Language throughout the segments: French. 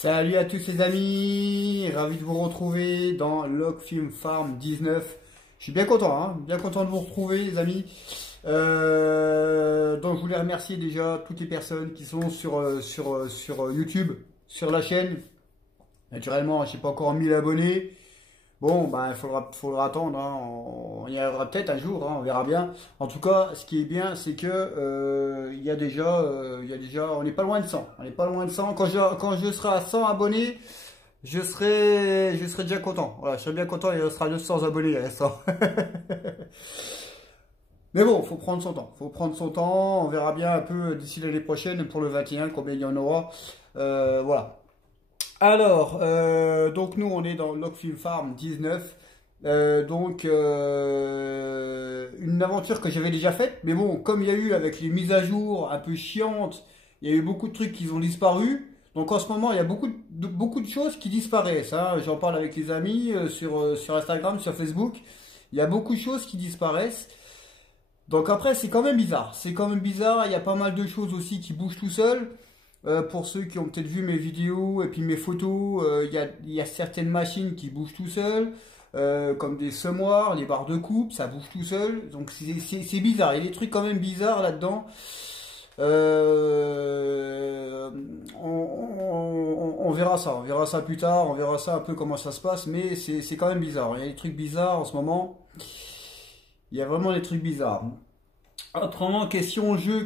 Salut à tous les amis, ravi de vous retrouver dans Log Film Farm 19. Je suis bien content, bien content de vous retrouver les amis. Donc je voulais remercier déjà toutes les personnes qui sont sur YouTube, sur la chaîne. Naturellement, je n'ai pas encore 1000 abonnés. Bon, ben, faudra attendre, on y arrivera peut-être un jour, on verra bien. En tout cas, ce qui est bien, c'est que il y a déjà, on n'est pas loin de 100. On n'est pas loin de 100. Quand je serai à 100 abonnés, je serai déjà content. Voilà, je serai bien content, il restera 200 abonnés, il reste 100. Mais bon, faut prendre son temps. Faut prendre son temps, on verra bien un peu d'ici l'année prochaine pour le 21, combien il y en aura. Voilà. Alors, donc nous on est dans Log Film Farm 19, une aventure que j'avais déjà faite, mais bon, comme il y a eu avec les mises à jour un peu chiantes, il y a eu beaucoup de trucs qui ont disparu, donc en ce moment il y a beaucoup de choses qui disparaissent, j'en parle avec les amis sur Instagram, sur Facebook, il y a beaucoup de choses qui disparaissent, donc après c'est quand même bizarre, il y a pas mal de choses aussi qui bougent tout seul. Pour ceux qui ont peut-être vu mes vidéos et puis mes photos, il y a certaines machines qui bougent tout seul, comme des semoirs, les barres de coupe, ça bouge tout seul. Donc c'est bizarre, il y a des trucs quand même bizarres là-dedans. On verra ça plus tard, on verra ça un peu comment ça se passe, mais c'est quand même bizarre. Il y a des trucs bizarres en ce moment, il y a vraiment des trucs bizarres. Autrement, question jeu,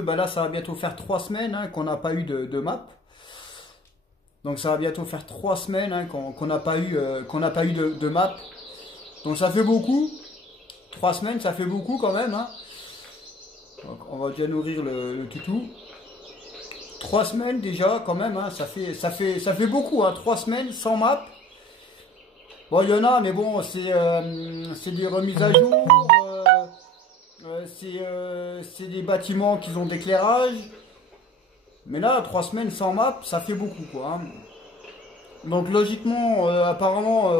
bah là ça va bientôt faire 3 semaines qu'on n'a pas eu de map. Donc ça va bientôt faire 3 semaines qu'on n'a pas eu de map. Donc ça fait beaucoup. 3 semaines ça fait beaucoup quand même. Donc on va déjà nourrir le toutou. 3 semaines déjà quand même, ça fait beaucoup, 3 semaines sans map. Bon il y en a mais bon c'est des remises à jour. C'est des bâtiments qui ont d'éclairage. Mais là, 3 semaines sans map, ça fait beaucoup quoi. Donc logiquement, apparemment,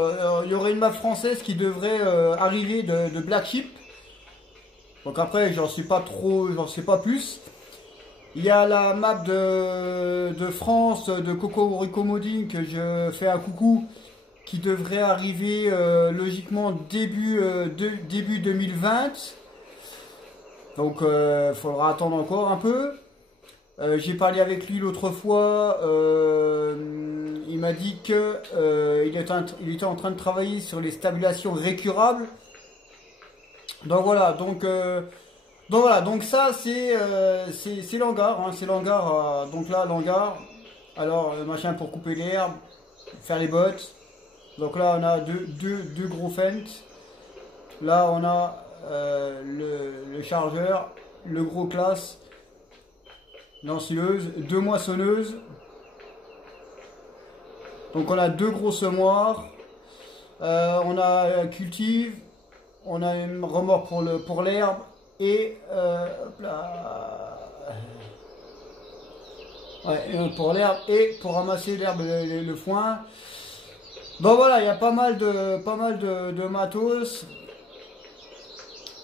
il y aurait une map française qui devrait arriver de Black Sheep. Donc après, j'en sais pas plus. Il y a la map de France, de Cocorico Modding, que je fais un coucou, qui devrait arriver logiquement début 2020. Donc il faudra attendre encore un peu. J'ai parlé avec lui l'autre fois. Il m'a dit que il était en train de travailler sur les stabulations récurables. Donc voilà. Donc ça c'est l'hangar. C'est l'hangar. Donc là l'hangar. Alors machin pour couper l'herbe, faire les bottes. Donc là on a deux gros fentes. Là on a le chargeur, le gros classe, l'ensileuse, 2 moissonneuses. Donc on a 2 gros semoirs, on a un cultive, on a une remorque pour l'herbe et hop là. Ouais, pour l'herbe et pour ramasser l'herbe, le foin. Bon voilà, il y a pas mal de matos.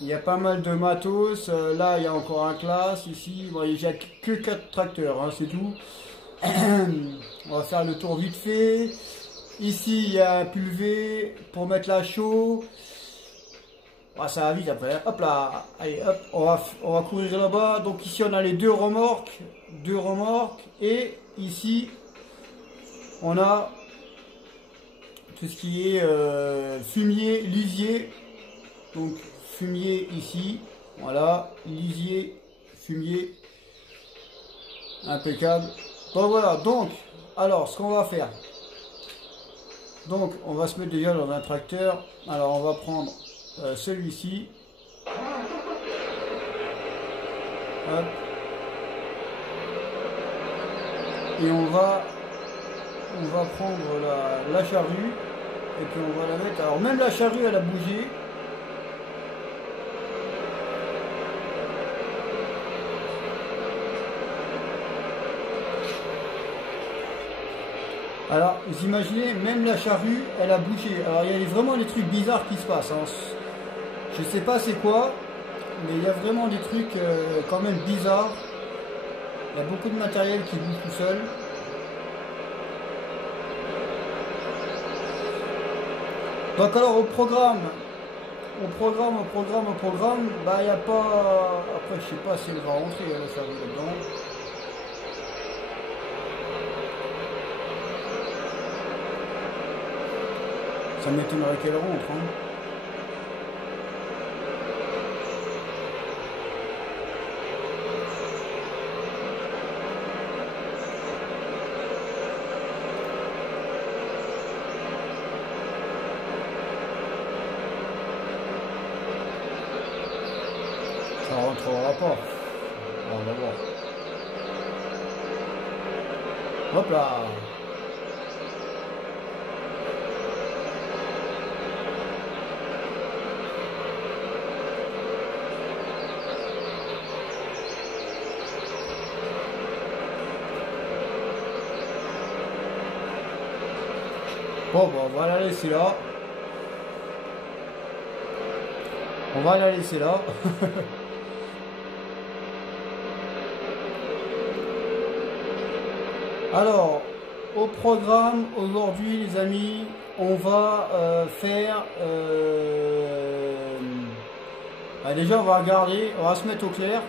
Il y a pas mal de matos. Là, il y a encore un classe ici. Bon, il n'y a que 4 tracteurs, c'est tout. On va faire le tour vite fait. Ici, il y a un pulvé pour mettre la chaux. Ah, ça va vite après. Hop là. Allez, hop. On va courir là-bas. Donc ici, on a les 2 remorques. Et ici, on a tout ce qui est fumier, lisier. Donc, fumier ici, voilà, lisier, fumier, impeccable. Bon voilà, donc, alors ce qu'on va faire, donc on va se mettre déjà dans un tracteur. Alors on va prendre celui-ci, hop, et on va prendre la charrue, et puis on va la mettre, alors même la charrue elle a bougé. Alors, vous imaginez, même la charrue, elle a bougé. Alors, il y a vraiment des trucs bizarres qui se passent. Je sais pas c'est quoi, mais il y a vraiment des trucs quand même bizarres. Il y a beaucoup de matériel qui bouge tout seul. Donc alors au programme, bah il n'y a pas... Après je sais pas si elle va rentrer le cerveau là-dedans. Ça m'étonnerait qu'elle rentre, hein. Ça rentrera pas. On va voir. Hop là. Bon, bah, on va la laisser là. On va la laisser là. Alors, au programme aujourd'hui, les amis, on va faire... déjà, on va regarder, on va se mettre au clair.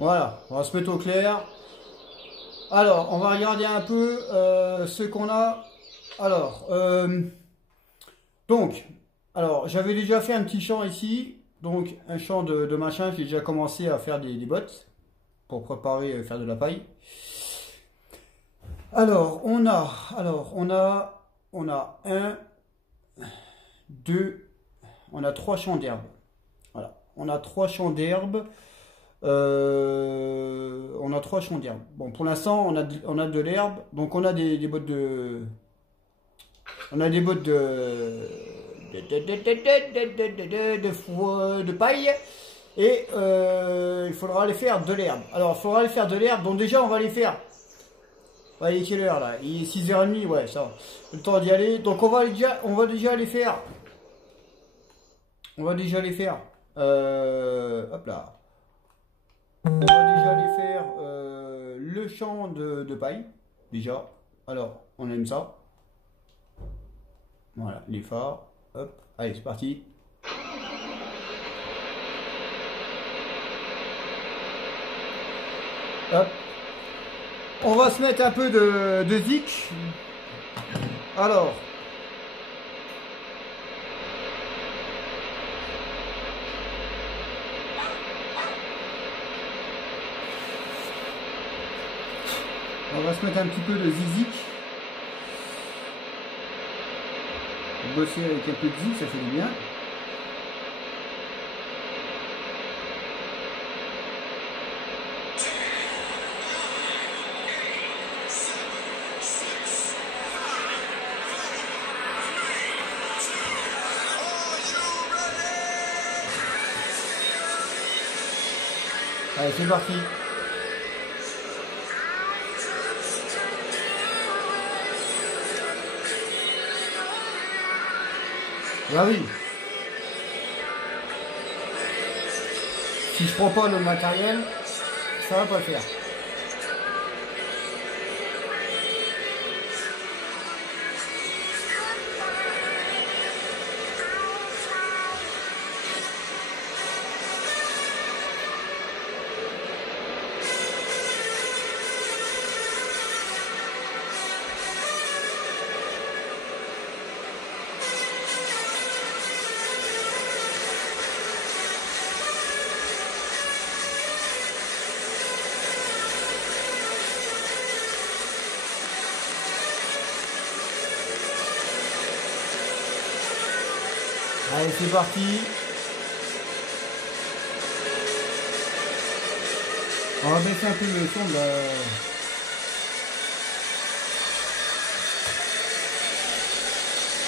Voilà, on va se mettre au clair. Alors, on va regarder un peu ce qu'on a. Alors, j'avais déjà fait un petit champ ici. Donc, un champ de machin. J'ai déjà commencé à faire des bottes pour préparer, faire de la paille. Alors, on a un, deux, on a trois champs d'herbe. Voilà, on a trois champs d'herbe. On a trois champs d'herbe. Bon, pour l'instant, on a de l'herbe, donc on a des bottes de, on a des bottes de paille, et il faudra aller faire de l'herbe. Alors, il faudra aller faire de l'herbe. Donc déjà, on va les faire. Ouais, il est quelle heure là? Il est 6h30, ouais, ça va. Le temps d'y aller. Donc on va déjà les faire. On va déjà les faire. Hop là. On va déjà aller faire le champ de paille, déjà. Alors, on aime ça. Voilà, les phares. Hop, allez, c'est parti. Hop. On va se mettre un peu de zik. Alors. On va se mettre un petit peu de zizik. Bosser avec un peu de zik, ça fait du bien. Allez, c'est parti. Bah oui. Si je prends pas le matériel, ça va pas le faire. Allez, c'est parti. On va baisser un peu le son de la...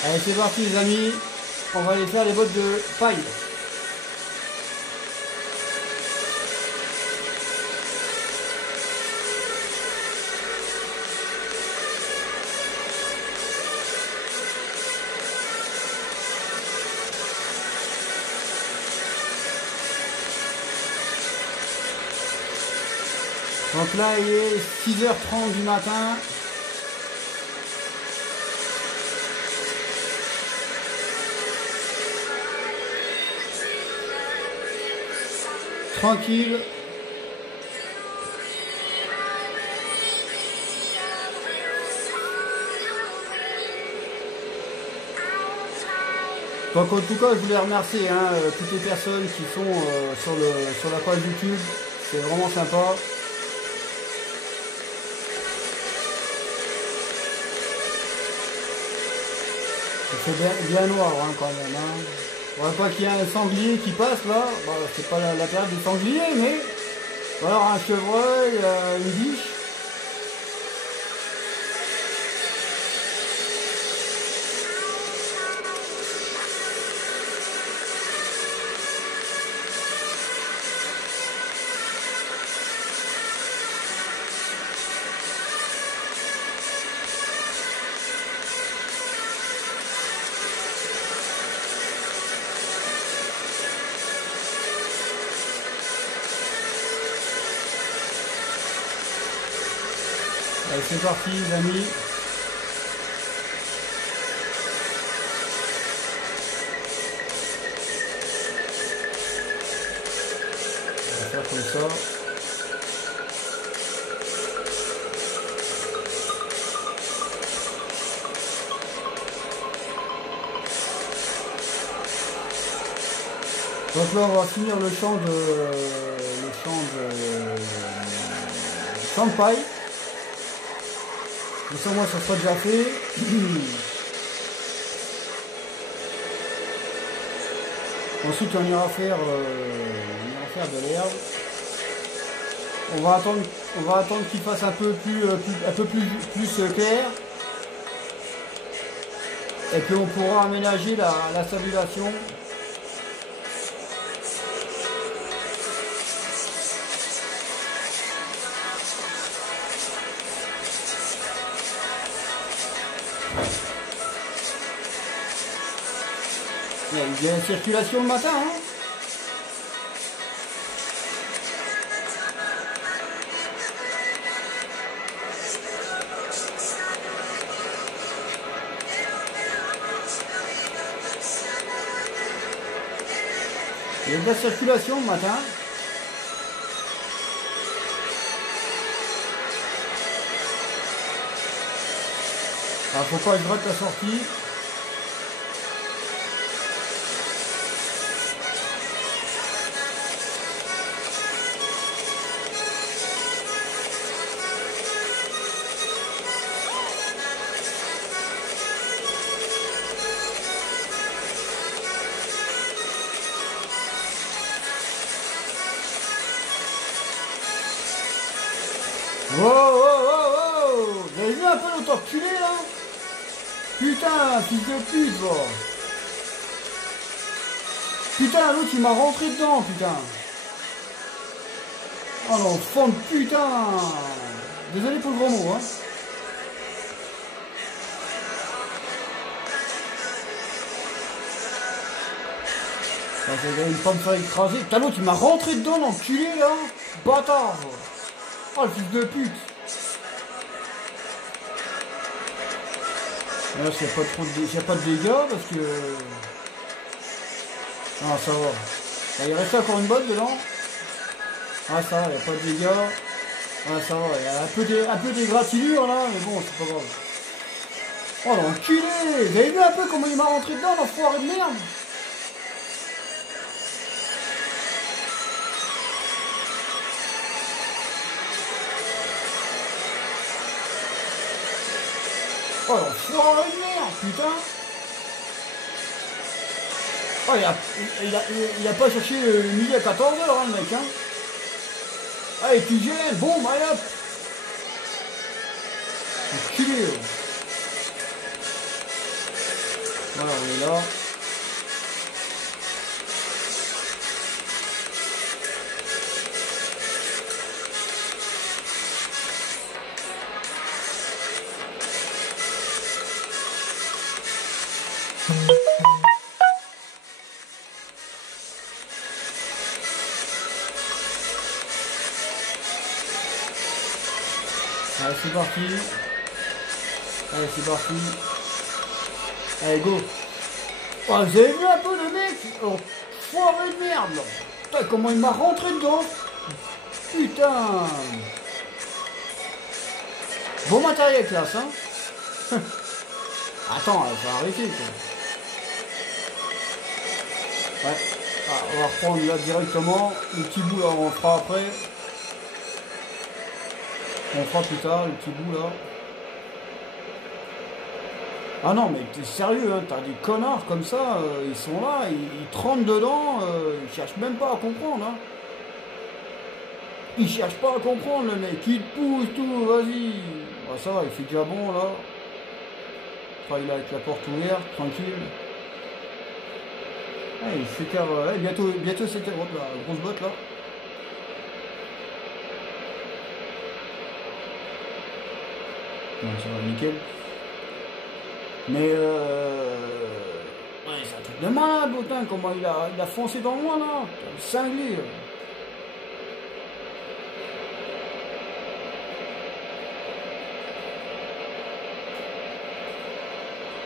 Allez, c'est parti les amis. On va aller faire les bottes de paille. Donc là, il est 6h30 du matin. Tranquille. Donc en tout cas, je voulais remercier toutes les personnes qui sont sur la page YouTube. C'est vraiment sympa. C'est bien noir quand même. On voit pas qu'il y a un sanglier qui passe là. Bah, c'est pas la période du sanglier, mais voilà, un chevreuil, une biche. Allez, c'est parti les amis. On va faire comme ça. Donc là on va finir le champ de paille. Mais ça, moi, ça sera déjà fait. Ensuite, on ira faire de l'herbe. On va attendre qu'il fasse un peu plus clair. Et puis, on pourra aménager la stabulation. Il y a une circulation le matin, hein. Il y a de la circulation le matin. Alors, faut pas que je rate la sortie. Wow, wow, wow, wow. Vous avez vu un peu l'autre enculé là? Putain, fils de pute, va. Putain, l'autre il m'a rentré dedans, putain. Oh l'enfant de putain. Désolé pour le gros mot, hein. J'ai une pas me faire écraser. Putain, l'autre il m'a rentré dedans, l'enculé là. Bâtard. Oh le fils de pute. Là s'il n'y a pas de dégâts parce que... Ah ça va. Là, il reste encore une botte dedans. Ah ça va, il n'y a pas de dégâts. Ah ça va, il y a un peu d'égratignure là, mais bon c'est pas grave. Oh l'enculé. Vous avez vu un peu comment il m'a rentré dedans, l'enfoiré de merde? Oh l'enfoiré de merde, putain. Oh il a pas cherché midi à 14h hein, le mec hein. Ah et tu gênes, boum, allez hop. Enculé. Voilà on est là. Allez, c'est parti. Allez, c'est parti. Allez, go. Oh, vous avez vu un peu le mec? Oh, foiré de merde. Putain, comment il m'a rentré dedans? Putain. Bon matériel, classe, hein. Attends, ça va arrêter, quoi. Ouais. Ah, on va reprendre là directement. Le petit bout, là, on le fera après. On fera plus tard, le petit bout, là. Ah non, mais t'es sérieux, hein, t'as des connards comme ça, ils sont là, ils trempent dedans, ils cherchent même pas à comprendre, hein. Ils cherchent pas à comprendre, le mec, il te pousse tout, vas-y. Ah, ça va, il fait déjà bon, là. Travaille là avec la porte ouverte, tranquille. Ah, il s'écarte, bientôt c'était la grosse botte, là. Non, ça va, nickel. Mais ouais, c'est un truc de malade, putain, comment il a foncé dans moi là, cinglé.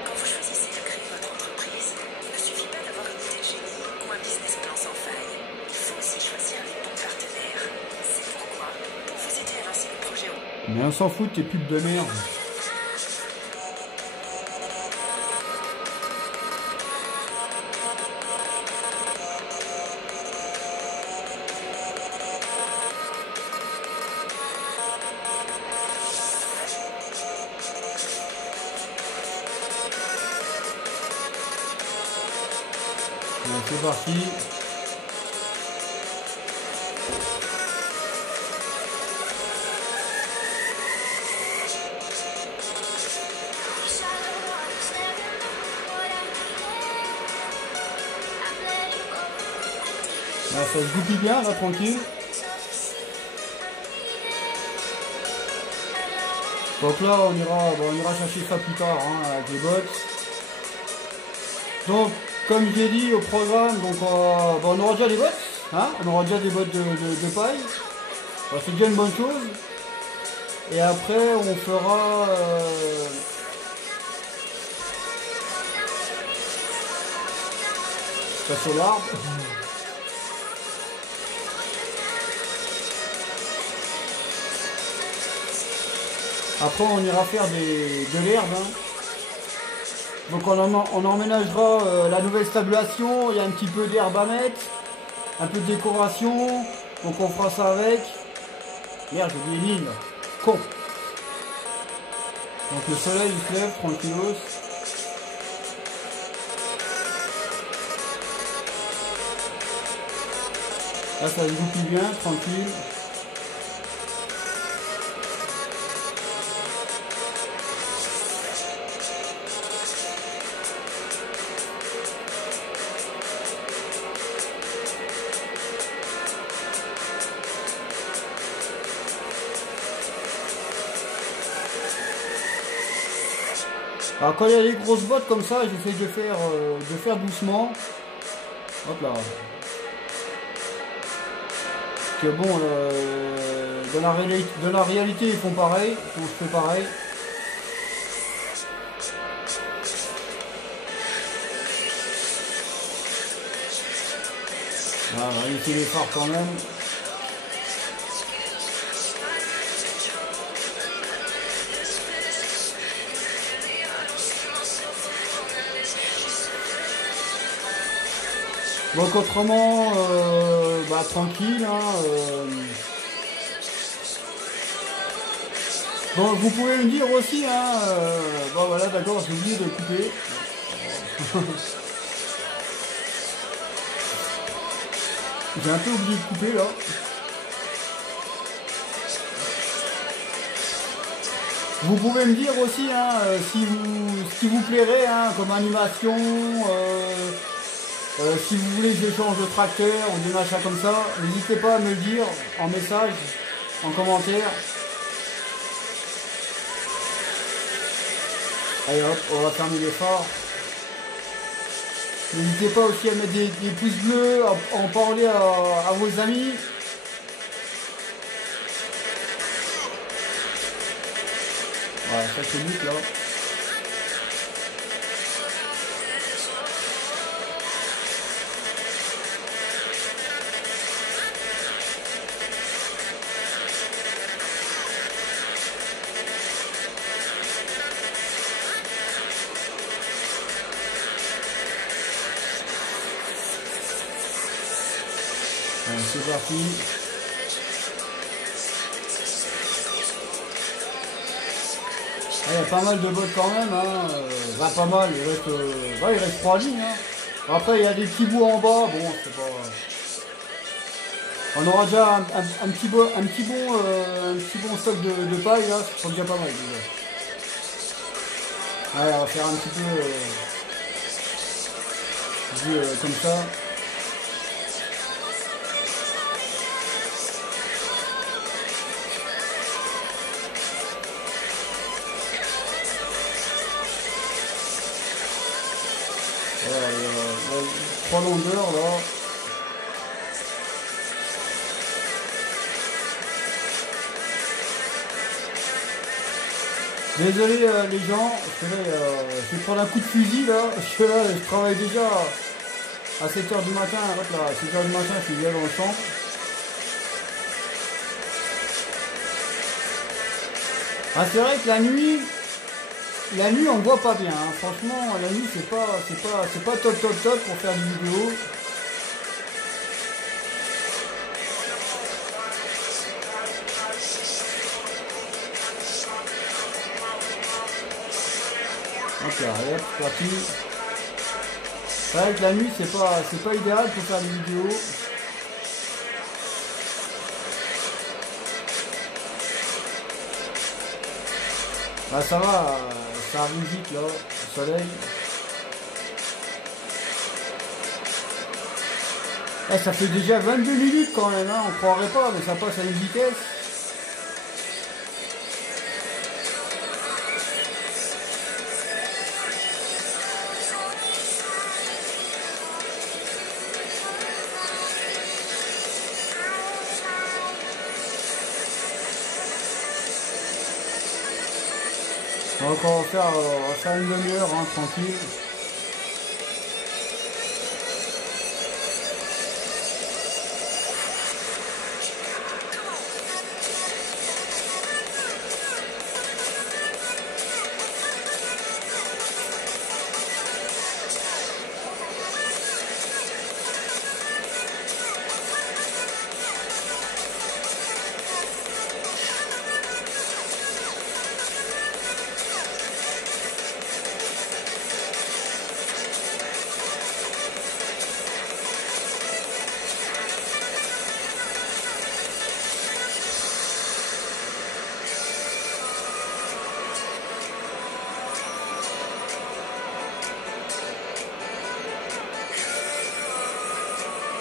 Quand vous choisissez de créer votre entreprise, il ne suffit pas d'avoir une idée de génie ou un business plan sans faille. Il faut aussi choisir les bons partenaires. C'est pourquoi, pour vous aider à lancer le projet au... Mais on s'en fout de tes pubs de merde. C'est parti. Là, ça se goupille bien, là, tranquille. Donc là, on ira chercher ça plus tard, hein, avec les bottes. Donc, comme j'ai dit au programme, donc on aura déjà des bottes, hein, on aura déjà des bottes de paille. C'est déjà une bonne chose. Et après, on fera ça sur l'arbre. Après, on ira faire de l'herbe. Hein. Donc on emménagera la nouvelle stabulation, il y a un petit peu d'herbe à mettre, un peu de décoration, donc on fera ça avec. Merde, j'ai oublié une ligne, con. Donc le soleil il se lève, tranquillos. Là ça se goupille bien, tranquille. Alors quand il y a des grosses bottes comme ça, j'essaie de faire doucement. Hop là. Parce que bon, dans la réalité ils font pareil, on fait pareil. Voilà, on va laisser les phares quand même. Donc autrement, tranquille. Hein, Bon, vous pouvez me dire aussi, hein, bon voilà, d'accord, j'ai oublié de couper. J'ai un peu oublié de couper là. Vous pouvez me dire aussi, hein, ce qui vous plairait, hein, comme animation. Si vous voulez que je change de tracteur ou des machins comme ça, n'hésitez pas à me le dire en message, en commentaire. Allez hop, on va fermer les phares. N'hésitez pas aussi à mettre des pouces bleus, à en parler à vos amis. Voilà, ça c'est but là. Allez, c'est parti. Ah, il y a pas mal de bots quand même, hein. Bah, pas mal, il reste 3 lignes. Hein. Après, il y a des petits bouts en bas, bon, c'est pas. On aura déjà un petit bon stock de paille là, c'est déjà pas mal déjà. Allez, on va faire un petit peu comme ça. Voilà, il y a 3 longueurs là. Désolé les gens, parce que là, je vais prendre un coup de fusil là, parce que là je travaille déjà à 7h du matin, hop là, à 7h du matin je suis déjà dans le champ. Ah c'est vrai que la nuit on voit pas bien, hein. Franchement la nuit c'est pas top pour faire des vidéos. Ok, allez, c'est parti. C'est vrai que la nuit c'est pas idéal pour faire des vidéos. Ah ça va, ça arrive vite là, le soleil. Eh, ça fait déjà 22 minutes quand même, hein. On croirait pas, mais ça passe à une vitesse. Donc on va faire une demi-heure, hein, tranquille.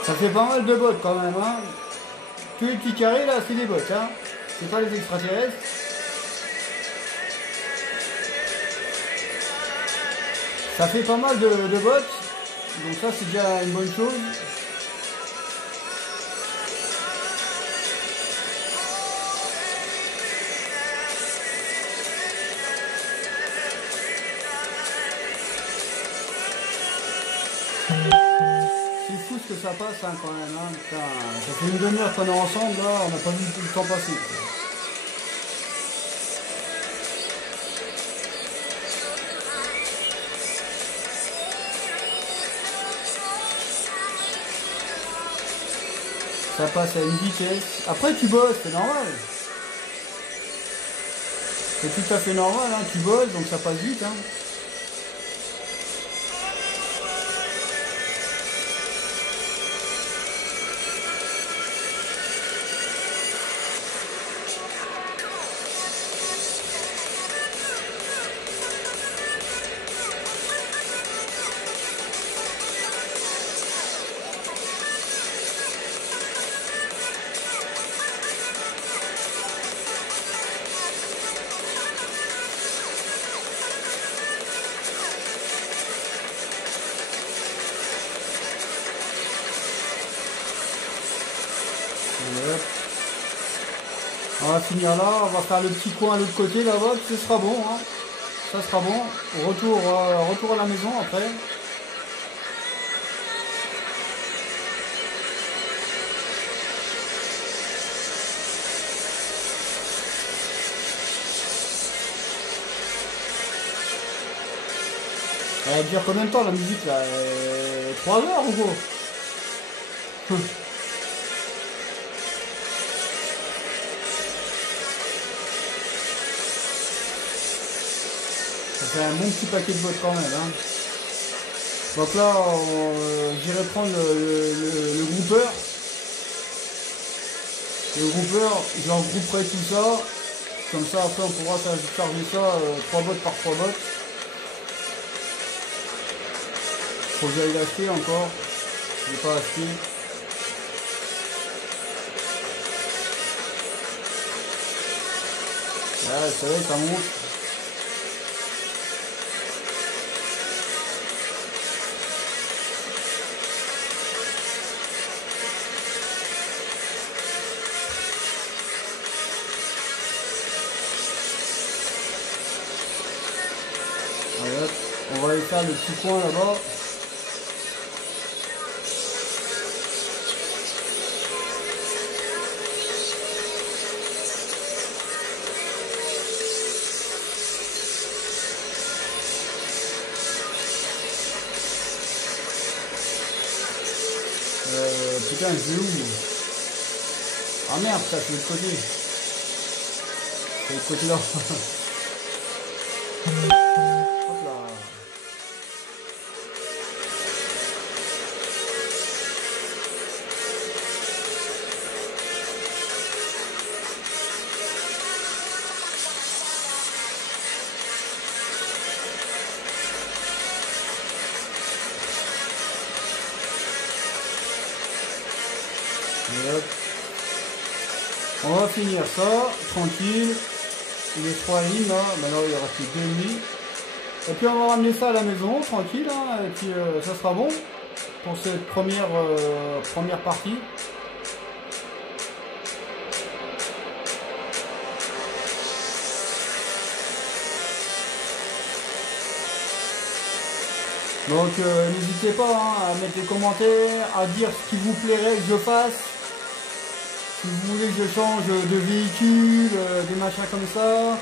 Ça fait pas mal de bots quand même, hein. Tous les petits carrés là, c'est des bots, hein. C'est pas les extraterrestres. Ça fait pas mal de bots, donc ça c'est déjà une bonne chose. C'est fou ce que ça passe hein, quand même, hein. Putain, ça fait une demi-heure qu'on est ensemble là, on n'a pas vu le temps passer. Ça passe à une vitesse. Après tu bosses, c'est normal. C'est tout à fait normal, hein. Tu bosses donc ça passe vite. Hein. va finir là, on va faire le petit coin à l'autre côté là-bas, ce sera bon, hein. Ça sera bon. Retour à la maison après. Elle dure combien de temps la musique là? 3 heures ou quoi? Ça fait un bon petit paquet de votes quand même. Hein. Donc là, j'irai prendre le groupeur. Le groupeur, j'en grouperai tout ça. Comme ça, après, on pourra charger ça 3 bottes par 3 bottes. Faut que j'aille l'acheter encore. Je l'ai pas acheté. Ouais, ça y est, ça monte. Allez, hop, on va aller faire le petit coin là-bas. Putain, je vais où? Ah merde, ça c'est l'autre côté. C'est l'autre côté là. Hop là. Et hop. On va finir ça, tranquille. Les 3 lignes là, maintenant il reste que 2 lignes. Et puis on va ramener ça à la maison, tranquille, hein, et puis ça sera bon pour cette première partie. Donc n'hésitez pas hein, à mettre des commentaires, à dire ce qui vous plairait que je fasse. Si vous voulez que je change de véhicule, des machins comme ça,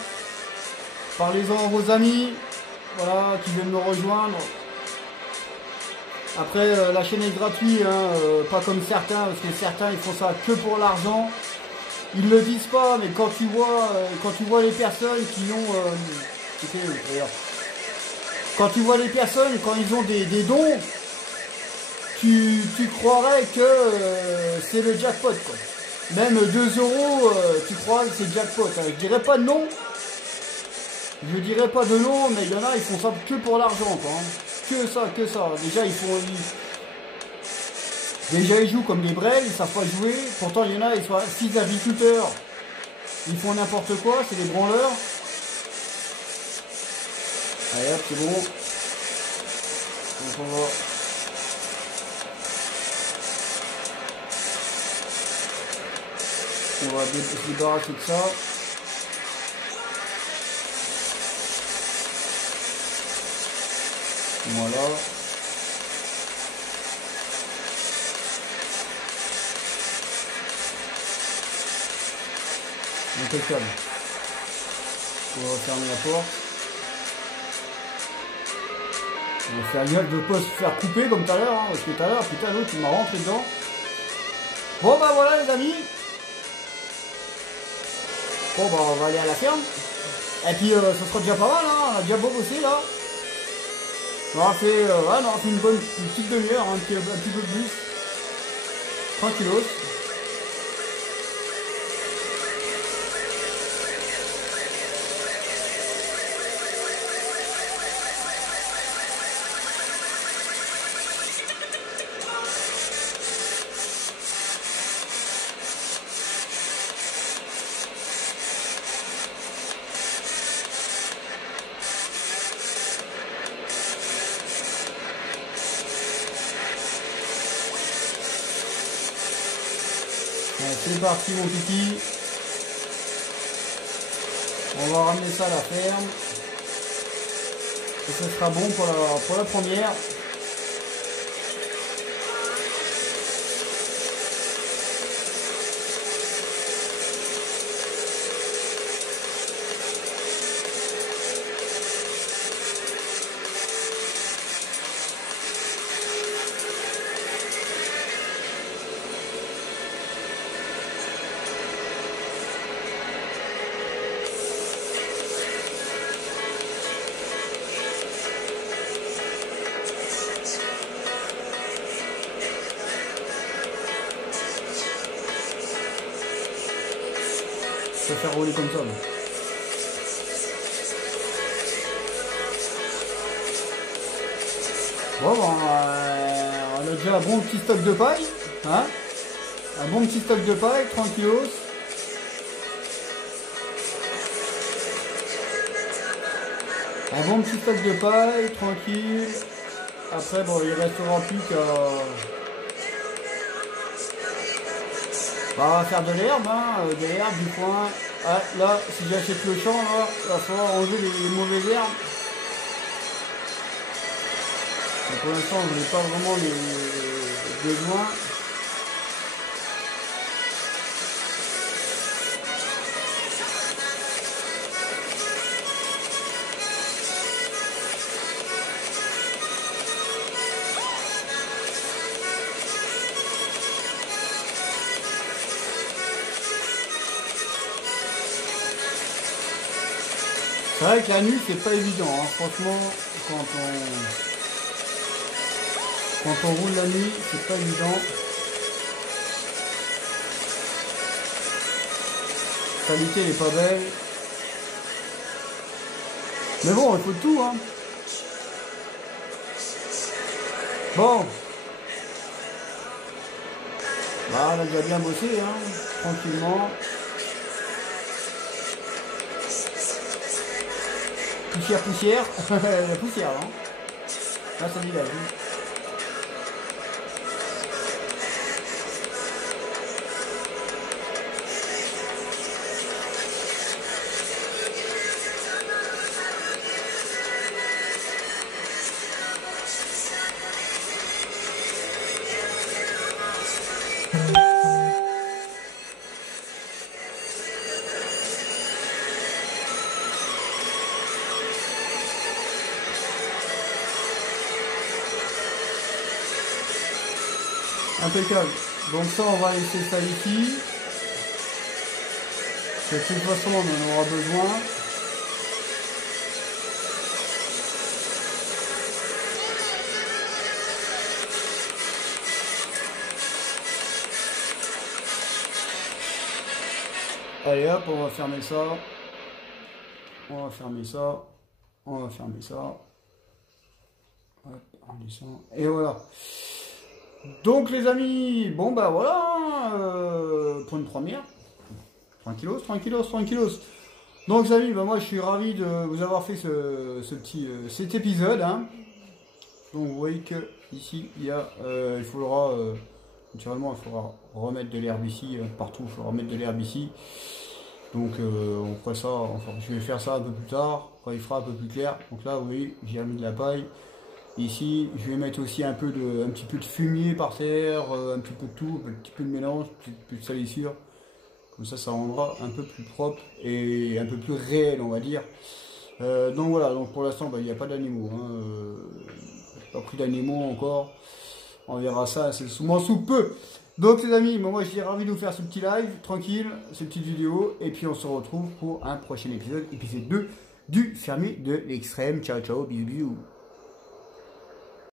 parlez-en à vos amis, voilà, qui viennent me rejoindre. Après, la chaîne est gratuite, hein, pas comme certains, parce que certains ils font ça que pour l'argent. Ils le disent pas, mais quand tu vois les personnes qui ont, quand tu vois les personnes quand ils ont des dons, tu croirais que c'est le jackpot, quoi. Même 2 €, tu crois que c'est jackpot. Hein. Je dirais pas de nom. Je dirais pas de nom, mais il y en a, ils font ça que pour l'argent, quoi. Hein. Que ça, que ça. Déjà, ils jouent comme des brels, ils savent pas jouer. Pourtant, il y en a, ils sont 6 agriculteurs. Ils font n'importe quoi, c'est des branleurs. Allez hop, c'est bon. Donc on va se débarrasser de ça. Voilà. Impeccable. On va fermer la porte. On va faire gaffe de ne pas se faire couper comme tout à l'heure, hein, parce que tout à l'heure, putain, l'autre il m'a rentré dedans. Bon bah voilà les amis. Bon bah on va aller à la ferme. Et puis ça sera déjà pas mal, hein, on a déjà beau bosser là. On aura fait, une petite demi-heure, hein, un petit peu plus. Tranquillos. C'est parti mon kiki. On va ramener ça à la ferme. Et ce sera bon pour la première. Je vais faire rouler comme ça. Là. Bon, on a déjà un bon petit stock de paille. Hein, un bon petit stock de paille, tranquillos. Un bon petit stock de paille, tranquille. Après, bon, il restera plus qu'à... Bah, on va faire de l'herbe, hein, de l'herbe, du foin. Ah, là, si j'achète le champ, là, il va falloir enlever les mauvaises herbes. Donc, pour l'instant, je n'ai pas vraiment les besoins. C'est vrai que la nuit c'est pas évident, hein. Franchement, quand on roule la nuit, c'est pas évident. La qualité elle est pas belle. Mais bon, il faut tout, hein. Bon. Bah, on a déjà bien bossé, hein, tranquillement. Poussière, la poussière, hein. Là, ça dit la vie. Impeccable. Donc ça, on va laisser ça ici. De toute façon, on en aura besoin. Allez hop, on va fermer ça. On va fermer ça. On va fermer ça. Hop, on descend. Et voilà. Donc les amis, bon bah voilà, pour une première, tranquillos. Donc les amis, bah, moi je suis ravi de vous avoir fait cet épisode, hein. Donc vous voyez que ici il y a, il faudra, naturellement il faudra remettre de l'herbe ici, partout il faudra remettre de l'herbe ici. Donc on fera ça, enfin je vais faire ça un peu plus tard, quand il fera un peu plus clair. Donc là vous voyez, j'ai mis de la paille. Ici, je vais mettre aussi un petit peu de fumier par terre, un petit peu de tout, un petit peu de mélange, un petit peu de salissure. Comme ça rendra un peu plus propre et un peu plus réel, on va dire. Donc voilà, donc pour l'instant, bah, il n'y a pas d'animaux. Hein, pas pris d'animaux encore. On verra ça, c'est souvent sous peu. Donc les amis, moi je suis ravi de vous faire ce petit live, tranquille, ces petites vidéos. Et puis on se retrouve pour un prochain épisode, épisode 2 du fermier de l'extrême. Ciao, ciao, bisous, bisous.